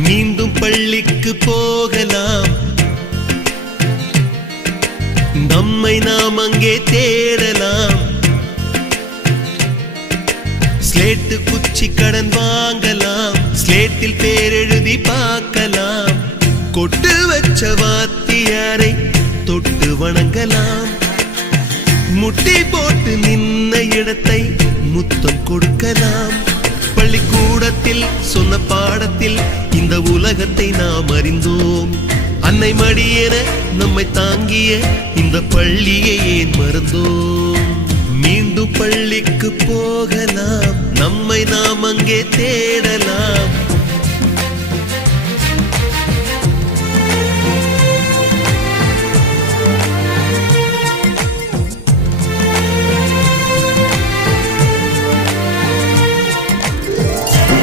மீண்டும் பள்ளிக்கு போகலாம், நம்மை நாம் அங்கே தேடலாம். ஸ்லேட்டு குச்சி கடன் வாங்கலாம், ஸ்லேட்டில் பேர் எழுதி பார்க்கலாம். கொட்டு வச்ச வாத்தியாரை தொட்டு வணங்கலாம். முட்டி போட்டு நின்ன இடத்தை முத்தம் கொடுக்கலாம். பள்ளிக்கூடத்தில் சொன்ன பாடத்தில் இந்த உலகத்தை நாம் அறிந்தோம். அன்னை மடியென நம்மை தாங்கிய இந்த பள்ளியை ஏன் மறந்தோம்? மீண்டும் பள்ளிக்கு போகலாம், நம்மை நாம் அங்கே தேடலாம்.